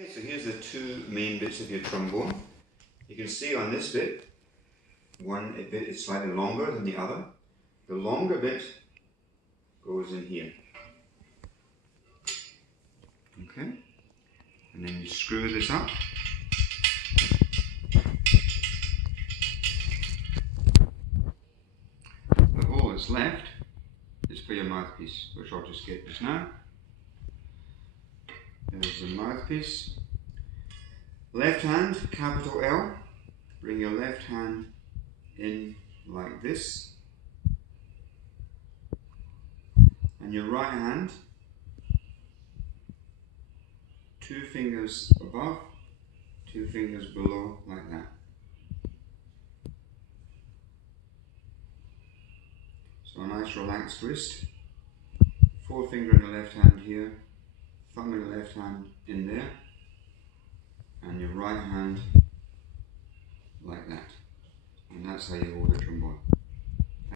Okay, so here's the two main bits of your trombone. You can see on this bit, one bit is slightly longer than the other. The longer bit goes in here. Okay, and then you screw this up. The hole that's left is for your mouthpiece, which I'll just get just now. There's the mouthpiece. Left hand, capital L. Bring your left hand in like this. And your right hand, two fingers above, two fingers below, like that. So a nice relaxed wrist. Forefinger in the left hand here, thumb in the left hand in there, and your right hand like that. And that's how you hold a trombone.